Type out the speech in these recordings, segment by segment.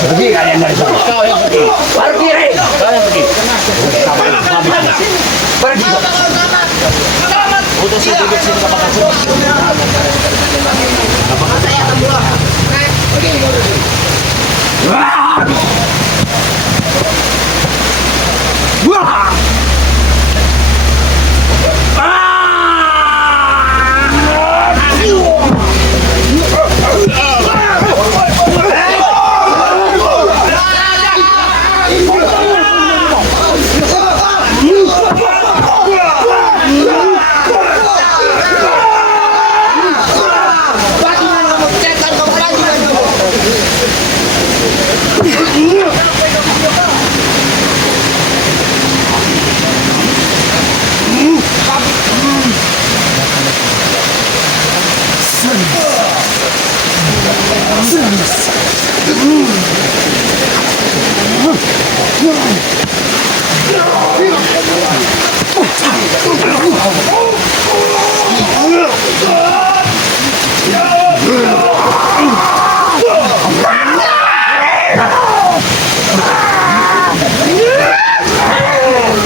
Pergi kalian dari sana. Kau yang pergi. Pergi, Rey. Kau yang pergi. Pergi. Udah saya duduk sini apa kasih. Wah.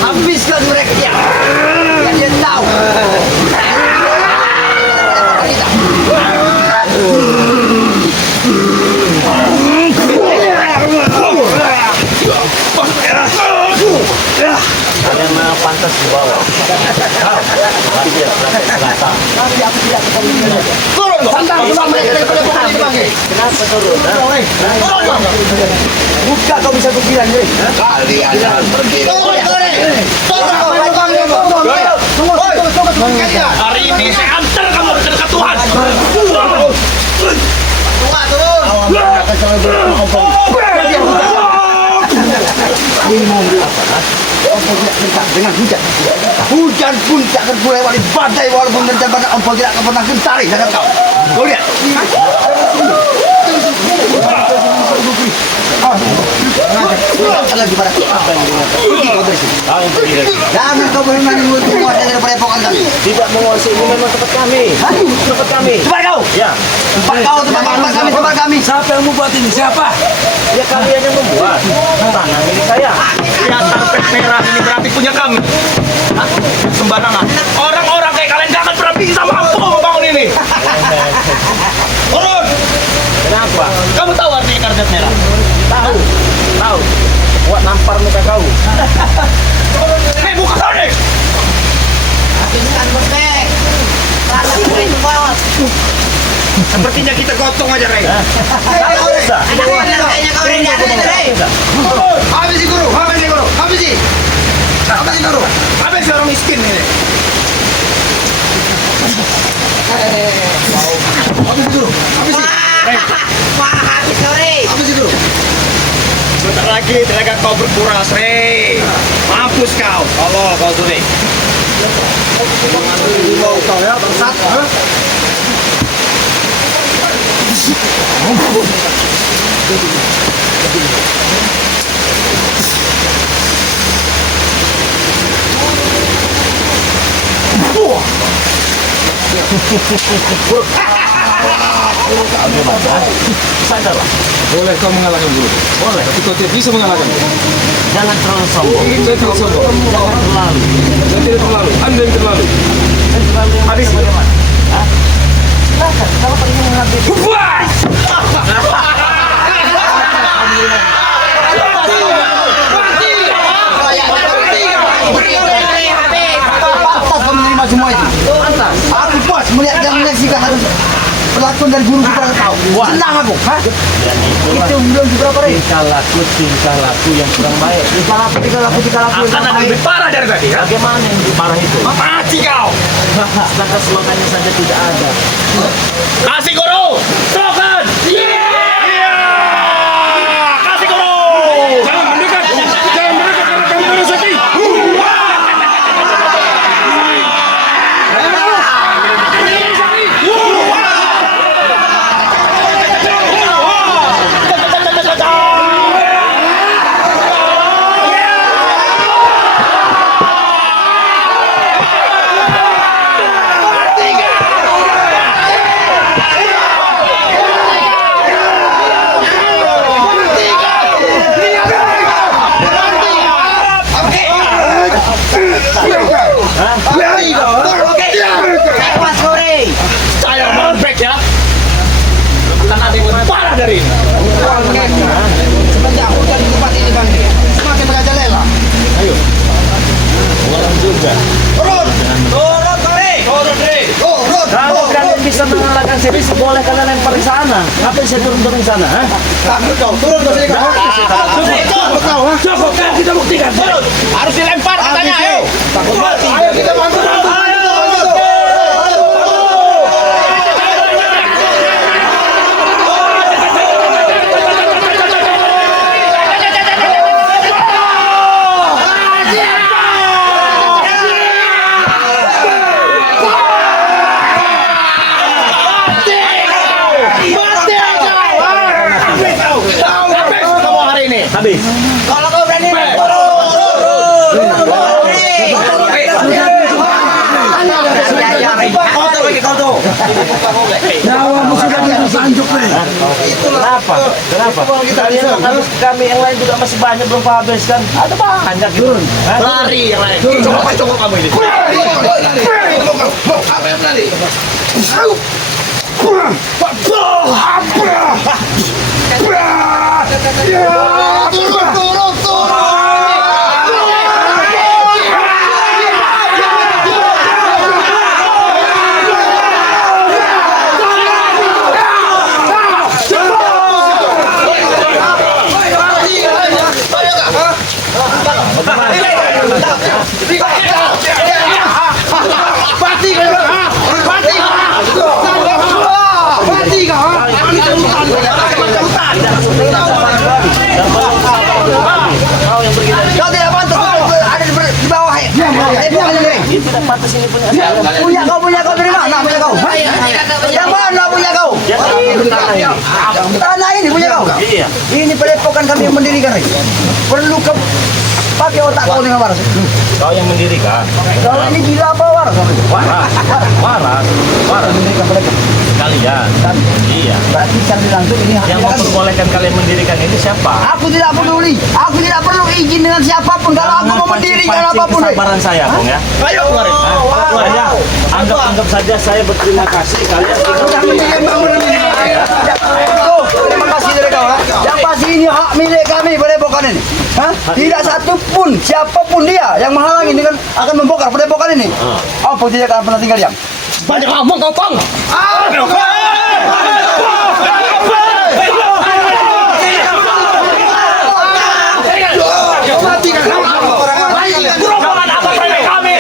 Habiskan mereka ya. Biar dia tahu. Ada yang pantas di bawah. Turun, santang sama mereka daripada bukan dipanggil. Kenapa turun? Buka kau bisa kubilang ni. Kalian jangan pergi. Hari ini saya antar kamu ke dekat Tuhan. Dengan hujan. Hujan pun tak akan melewati badai walaupun rencana ompol tidak akan pernah gentaring dengan kau. Kau lihat. Lagi pada pergi kau dari sini. Jangan kau bermain menguasai daripada epokan kami. Tidak menguasai, ini memang tempat kami. Tempat kami. Tempat kau. Ya. Tempat kau, tempat kami. Siapa yang membuat ini? Siapa? Ya kalian yang membuat. Tanah milik saya. Ya karpet merah ini berarti punya kami. Sembarangan. Orang-orang kayak kalian gak akan pernah bisa mampu membangun ini. Turun. Kenapa? Kamu tahu artinya karpet merah? Tahu. Tahu. Buat nampar muka kau. Hei, buka sana. Habiskan bebek. Rasa itu bawah. Sepertinya kita gotong aja, Rey. Anak-anak kayaknya kau ini ada di Rey. Habisi guru, habisi guru, habisi. Habisi guru. Habis orang miskin ini. Habisi guru, habisi. Wah, habis Rey. Habisi guru. Sebentar lagi tenaga kau berkuras, Rey. Mampus kau. Allah, kau sudah. Mau kau ya, bangsat. Sadarlah. Boleh kau mengalahkan dulu. Boleh. Tapi kau tidak bisa mengalahkan. Jangan terlalu sombong. Saya tidak sombong. Jangan terlalu. Saya tidak terlalu. Anda yang terlalu. Habis bagaimana? Hah? Silakan. Kalau ingin menghabisi. Pantas kau menerima semua itu. Pantas. Aku puas melihat dan menyaksikan harus lakon dari guru kita tahu. Senang aku. Hah? Itu belum berapa hari? tingkah laku yang kurang baik. Tinggal laku. Akan ada lebih parah dari tadi ya. Bagaimana yang lebih parah itu? Mati kau. Sedangkan semangatnya saja tidak ada. Kasih guru. Token. Iya. Kasih guru. Jangan mendekat karena kami bersati. Saya merebek ya. Bukan ada yang lebih parah dari ini. Semenjak hujan di tempat ini Bang. Semakin merajalela. Orang juga. Turun. Kalau kalian bisa mengalahkan saya, bisa boleh kalian lempar di sana. Ngapain saya turun di sana? Hah? Takut kau. Turun ke sini kau. Cukup kan kita buktikan. Harus dilempar katanya, ayo. Takut mati. Ayo kita bantu. Kamu hari ini. Habis. Kalau kau berani Nyawamu sudah disanjuk nih. Kenapa? Kalian habis kami yang lain juga masih banyak belum habis kan? Ada banyak gitu. Hah? Lari yang lain. Coba kamu ini. Apa yang berani? Kau tidak pantas ada di bawah ya. Itu tidak pantas ini punya saya. Punya kau dari mana? Punya kau. Yang mana punya kau? Ya, tanah ini. Tanah ini punya kau. Iya. Ini padepokan kami yang mendirikan. Perlu ke pakai otak kau dengan waras. Kau yang mendirikan. Kau ini gila apa waras? Waras. Mendirikan padepokan. Kalian. Iya. Berarti secara langsung ini Yang haknya kan. memperbolehkan kalian mendirikan ini siapa? Aku tidak peduli. Aku tidak perlu izin dengan siapapun. Kalau aku mau mendirikan apapun. Kesabaran saya, Bung ya. Ayo kemarin. Keluar ya. Anggap saja saya berterima kasih kalian sudah Terima kasih dari kau. Yang pasti ini hak milik kami padepokan ini. Hah? Tidak satu pun siapapun dia yang menghalangi dengan akan membongkar padepokan ini. Apa tidak akan pernah tinggal diam? Banyak ngomong kau, Pong. Jangan apa remeh kami.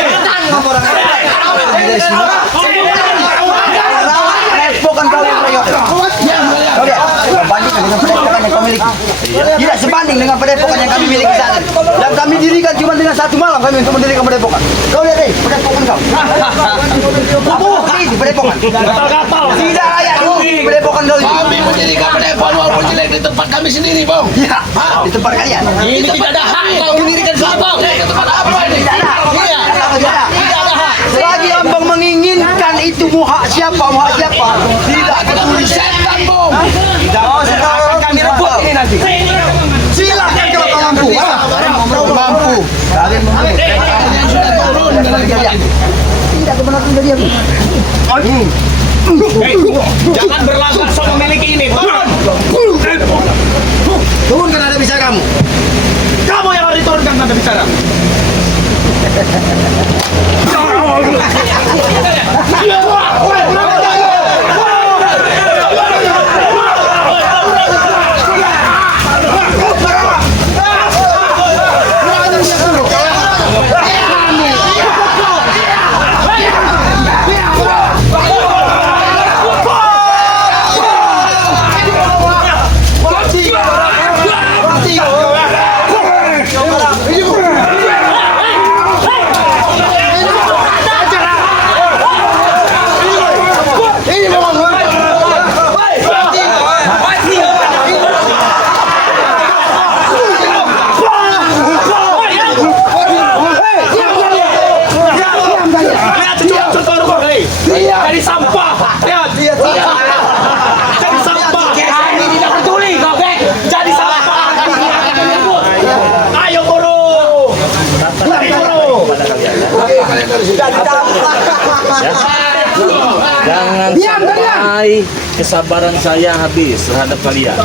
Padepokan kau yang mereka. Kau lihat, bandingkan dengan padepokan yang kau miliki. Tidak sebanding dengan padepokan yang kami miliki saat ini. Dan kami dirikan cuma dengan satu malam kami untuk mendirikan padepokan. Kau lihat deh, padepokan kau. Kumuh ini padepokan. Gatal-gatal. Tidak layak di padepokan kau ini. Kami mendirikan padepokan walaupun jelek di tempat kami sendiri, Bang. Ya, di tempat kalian. Ini tidak ada hak kau mendirikan sini, Bang. Di tempat apa ini? Tidak ada. Iya. Tidak ada hak. Selagi abang menginginkan itu mau hak siapa, tidak peduli. Setan, Bang. Akan kami rebut ini nanti. Silakan kalau kau mampu. Mampu. Kalian mampu. Kalian sudah turun. Tidak kebenaran dari aku. Jangan berlagak so memiliki ini. Turun. Turunkan ada bisa kamu. Kamu yang harus diturunkan tanda bicara. Jadi sampah. Lihat. Jadi sampah. Kami tidak peduli, Gobek. Jadi sampah. Ayo guru. Ayo guru. Jangan sampai kesabaran saya habis terhadap kalian.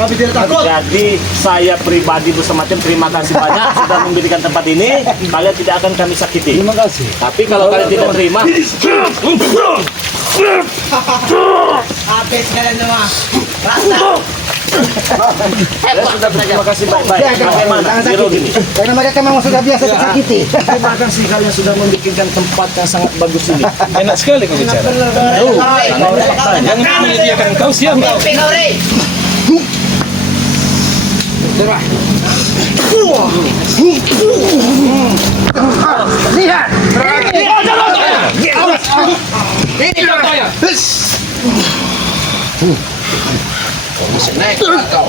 Jadi saya pribadi bersama tim terima kasih banyak sudah memberikan tempat ini. Kalian tidak akan kami sakiti. Terima kasih. Tapi kalau kalian tidak terima, Habis kalian semua. terima kasih baik-baik. Bagaimana? Biro gini. Karena mereka memang sudah biasa tersakiti. Terima kasih kalian sudah membikinkan tempat yang sangat bagus ini. Enak sekali kau bicara. Jangan menyediakan kau siap kau. Lihat. Ini contohnya. Naik kau.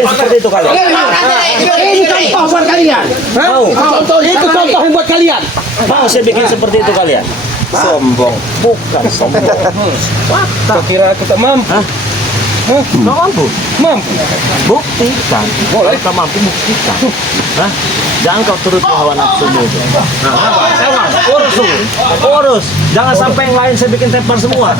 Seperti itu kalian. Ini contoh buat kalian. Itu contoh buat kalian. Mau saya bikin seperti itu kalian? Sombong. Bukan sombong. Kau kira aku tak mampu? Kau mampu? Mampu. Buktikan. Kalau kau mampu, buktikan. Hah? Jangan kau turuti hawa nafsumu. Urus. Jangan sampai yang lain saya bikin tepar semua.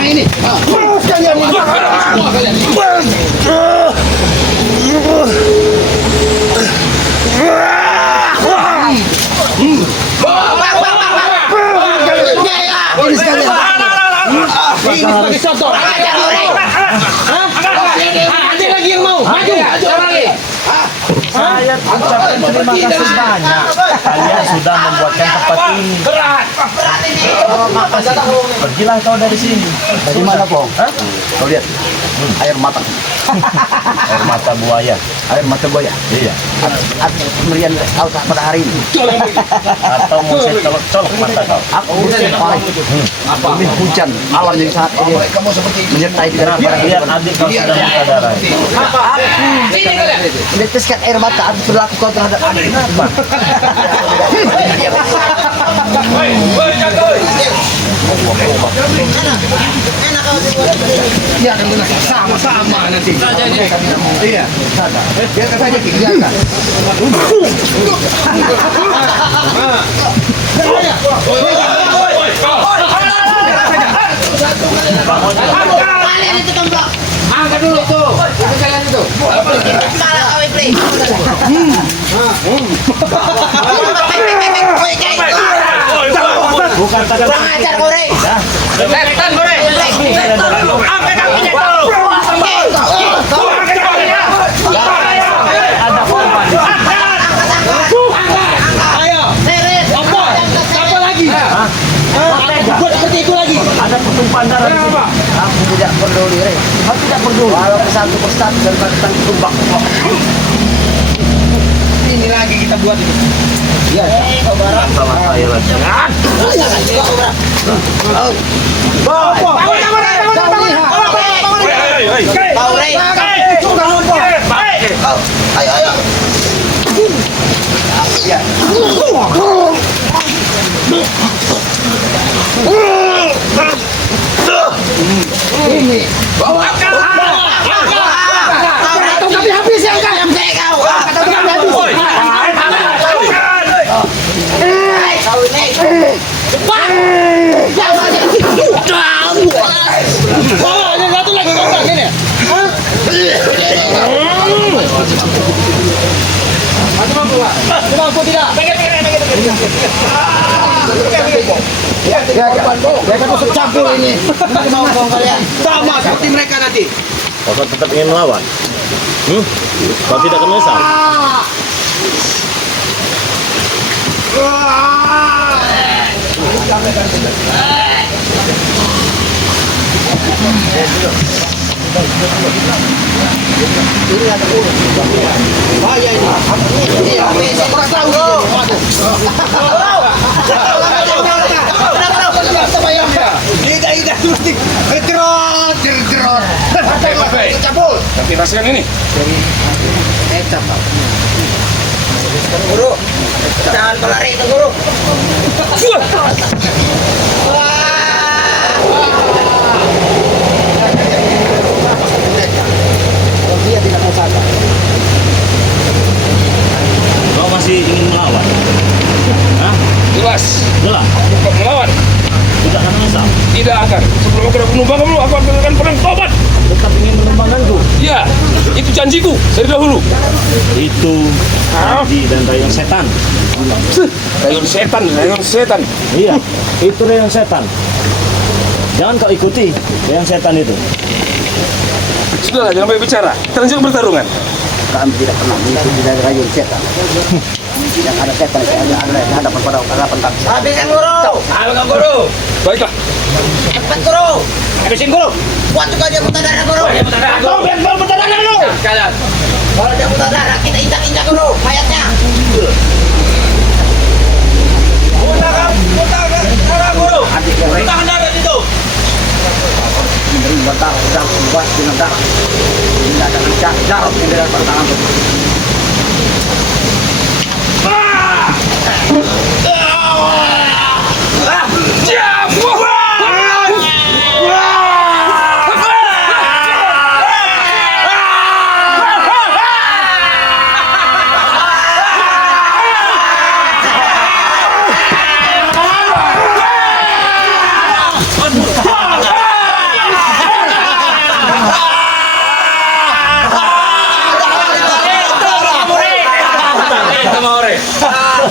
Ini. Kalian ini. Ini sekalian. Ini sebagai contoh. Ada lagi yang mau? Maju. Saya ucapkan terima kasih banyak. Kalian sudah membuatkan tempat ini. Pergilah kau dari sini. Dari mana, Pong? Kau lihat. Air mata. Air mata buaya. Air mata buaya. Iya. Atas pemberian kau pada hari ini. Atau mau saya colok mata kau. Aku ini hujan alam yang sangat ini menyertai di dalam Kenapa? Lihat adik kau sudah muka darah. meneteskan air mata harus berlaku kau terhadap adik. Ya, sama-sama nanti. Iya, biarkan saja, biarkan. Angkat dulu tuh, kalian itu. Bukan tangan Ajar korek. Setan goreng. Angkat kakinya kau. ada korban di sini. Ayo. Seret. Apa? Siapa lagi? Buat seperti itu lagi. Ada pertumpahan darah di sini. Aku tidak peduli, Rey. Aku tidak peduli. Walaupun satu persatu dan batang tumbang. Ini lagi kita buat itu. Iya. Sama saya lagi. Ayo, ayo. Ya. Ini. Tapi habis ya kan? Tapi habis. Kau ini. Oh, ini satu lagi kotak ini. Mampu tidak? Ya kan masuk campur ini. Mau kalian. Sama seperti mereka nanti. Kau tetap ingin melawan? Kau tidak akan menyesal? Bahaya ini. Iya, saya kurang tahu. Tidak terus. Baik. Tapi rasakan ini. Guru. Jangan pelari itu guru. Dia tidak mau sadar. Kau masih ingin melawan? Hah? Jelas. Jelas. Kau melawan. Tidak akan menyesal. Tidak akan. Sebelum aku dapat numbang kamu, aku akan perang tobat. Tetap ingin menumbangkanku. Ya, itu janjiku dari dahulu. Itu janji dan rayuan setan. Rayuan setan, rayuan setan. Iya, itu rayuan setan. Jangan kau ikuti rayuan setan itu. Sudahlah, jangan banyak bicara. Kita lanjutkan pertarungan. Kami tidak pernah mengikuti dari rayuan setan. Tidak ada setan yang ada di hadapan pada hadapan kami. Habisin guru. Ayo guru. Baiklah. Cepat guru. Habisin guru. Kuat juga dia muntah darah guru. Kau biar kau bertahan dulu. Sekalian. Kalau dia muntah darah kita injak-injak guru mayatnya. Muntah darah guru. Muntah darah itu. Beri batang sedang buat dengan darah. Tidak ada mencak jarod yang dari pertangan itu.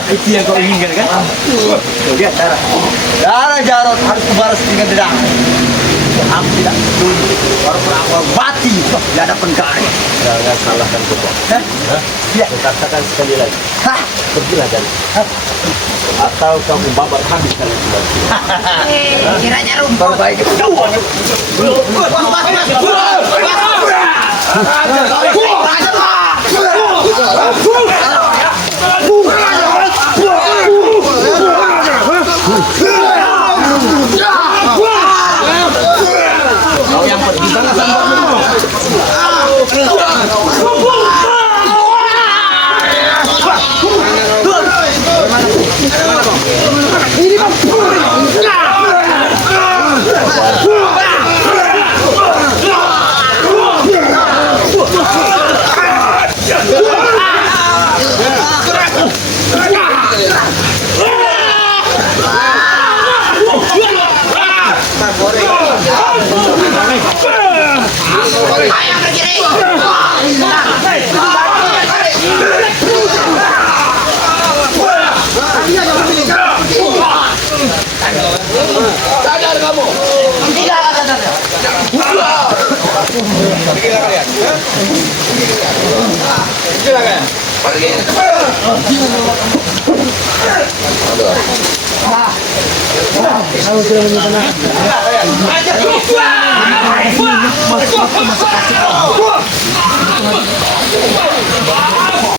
Itu yang kau inginkan kan? Tuh lihat darah. Darah jarod harus kubaras dengan darah. Aku tidak setuju. Walaupun aku mati di hadapan kalian. Jangan salahkan kau. Ya. Katakan sekali lagi. Hah? Pergilah dari. Atau kamu babat habis kalian sudah. Kiranya rumput. Baik. Kau yang pergi sana sana. Ayo pergi nih. Sadar kamu. Tidak ada. Silakan. Pergi. Ayo